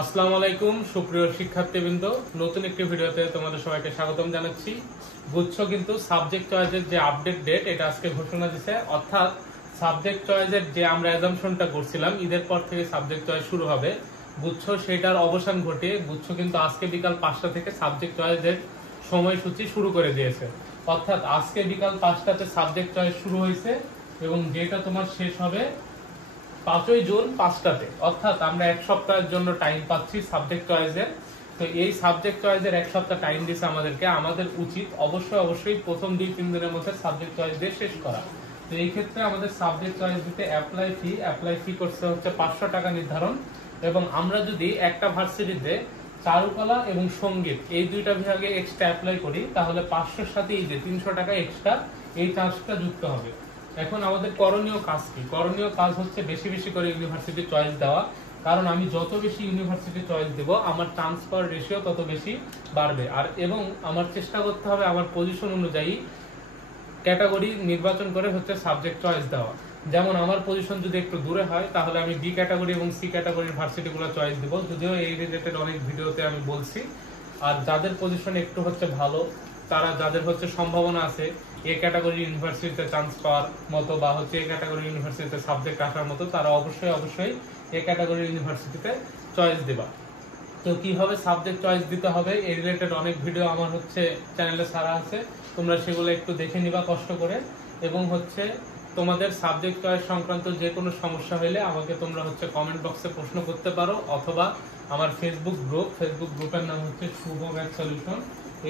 আসসালামু আলাইকুম সুপ্রিয় শিক্ষার্থীবৃন্দ, নতুন একটি ভিডিওতে তোমাদের সবাইকে স্বাগতম জানাচ্ছি। গুচ্ছ কিন্তু সাবজেক্ট চয়েসের যে আপডেট ডেট এটা আজকে ঘোষণা দিয়েছে, অর্থাৎ সাবজেক্ট চয়েসের যে আমরা অ্যাজাম্পশনটা করছিলাম ঈদের পর থেকে সাবজেক্ট চয়েস শুরু হবে, গুচ্ছ সেটার অবসান ঘটিয়ে গুচ্ছ কিন্তু আজকে বিকাল 5টা থেকে সাবজেক্ট চয়েসের সময়সূচি শুরু করে দিয়েছে। অর্থাৎ আজকে বিকাল 5টাতে সাবজেক্ট চয়েস শুরু হয়েছে এবং যেটা তোমার শেষ হবে 5ই জুন 5টাতে। অর্থাৎ আমরা এক সপ্তাহের জন্য টাইম পাচ্ছি সাবজেক্ট চয়েসের। তো এই সাবজেক্ট চয়েসের এক সপ্তাহ টাইম দিছে আমাদেরকে, আমাদের উচিত অবশ্যই প্রথম 2-3 দিনের মধ্যে সাবজেক্ট চয়েস দিয়ে শেষ করা। তো এই ক্ষেত্রে আমাদের সাবজেক্ট চয়েস দিতে অ্যাপ্লাই ফি করতে হচ্ছে 500 টাকা নির্ধারণ। এবং আমরা যদি একটা ভার্সিটিতে চারুকলা এবং সঙ্গীত এই দুইটা বিভাগে এক্সট্রা অ্যাপ্লাই করি তাহলে 500-র সাথে এই যে 300 টাকা এক্সট্রা এই চার্জটা যুক্ত হবে। এখন আমাদের করণীয় কাজ কি? করণীয় কাজ হচ্ছে বেশি বেশি করে ইউনিভার্সিটি চয়েস দেওয়া, কারণ আমি যত বেশি ইউনিভার্সিটি চয়েস দেব আমার ট্রান্সফার রেশিও তত বেশি বাড়বে। আর এবং আমার চেষ্টা করতে হবে আমার পজিশন অনুযায়ী ক্যাটাগরি নির্বাচন করে হচ্ছে সাবজেক্ট চয়েস দেওয়া। যেমন আমার পজিশন যদি একটু দূরে হয় তাহলে আমি বি ক্যাটাগরি এবং সি ক্যাটাগরির ভার্সিটিগুলো চয়েস দেব, যদিও এই রিলেটেড অনেক ভিডিওতে আমি বলছি। আর যাদের পজিশন একটু হচ্ছে ভালো, তারা যাদের হচ্ছে সম্ভাবনা আছে এ ক্যাটাগরি ইউনিভার্সিটিতে চান্স পাওয়ার মতো বা হচ্ছে এ ক্যাটাগরি ইউনিভার্সিটিতে সাবজেক্ট আসার মতো, তারা অবশ্যই এ ক্যাটাগরি ইউনিভার্সিটিতে চয়েস দেবা। তো কিভাবে সাবজেক্ট চয়েস দিতে হবে এই রিলেটেড অনেক ভিডিও আমার হচ্ছে চ্যানেলে ছাড়া আছে, তোমরা সেগুলো একটু দেখে নিবা কষ্ট করে। এবং হচ্ছে তোমাদের সাবজেক্ট চয়েস সংক্রান্ত যে কোনো সমস্যা হলে আমাকে তোমরা হচ্ছে কমেন্ট বক্সে প্রশ্ন করতে পারো, অথবা আমার ফেসবুক গ্রুপের নাম হচ্ছে শুভ ম্যাথ সলিউশন।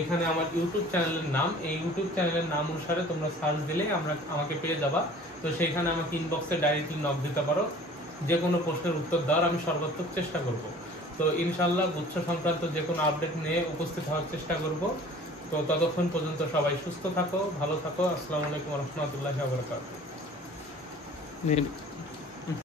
এখানে আমার ইউটিউব চ্যানেলের নাম, এই ইউটিউব চ্যানেলের নাম অনুসারে তোমরা সার্চ দিলে আমাকে পেয়ে যাবা। তো সেইখানে আমাকে ইনবক্সে ডাইরেক্টলি নক দিতে পারো, যে কোনো প্রশ্নের উত্তর দেওয়ার আমি সর্বাত্মক চেষ্টা করব। তো ইনশাল্লাহ গুচ্ছ সংক্রান্ত যে কোনো আপডেট নিয়ে উপস্থিত হওয়ার চেষ্টা করব। তো ততক্ষণ পর্যন্ত সবাই সুস্থ থাকো, ভালো থাকো। আসসালামু আলাইকুম রহমতুল্লাহি ওয়া বারাকাতুহু।